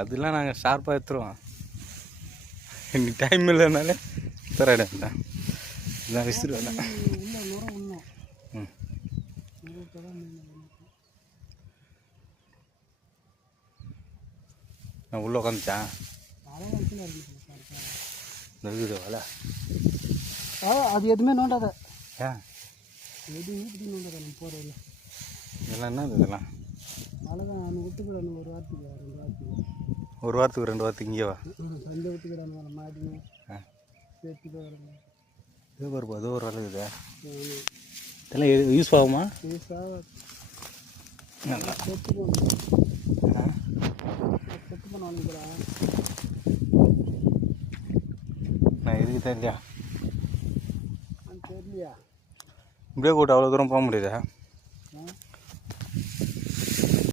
அதெல்லாம் நாங்கள் ஷார்ப்பாக எடுத்துருவோம். இன்னைக்கு டைம் இல்லைனாலே தரேன் இதான் விசிறுவேன். ம் நான் உள்ளே உட்காந்துச்சேன் இருக்குது வலை. அது எதுவுமே நோண்டாத. ஏன் எதுவும் இப்படி நோண்டாத நம்ம போகிறதில்ல. இதெல்லாம் என்னது இதெல்லாம்? அவ்வளோதான் நான் விட்டுக்கிறேன். ஒரு வாரத்துக்கு 2 வாரத்துக்கு இங்கே வா. சண்டை விட்டுக்கிறாங்க மாட்டினு சேர்த்து வரணும். இது பாருப்பா அது ஒரு வேலை இது. இதெல்லாம் யூஸ் ஆகுமா? யூஸ் ஆகாது. நல்லா செத்து போகணும். செத்து போனாலுங்களா நான் இருக்குதா இல்லையா தெரியலையா? இப்படியே கூட்டு அவ்வளோ தூரம் போக முடியுதா?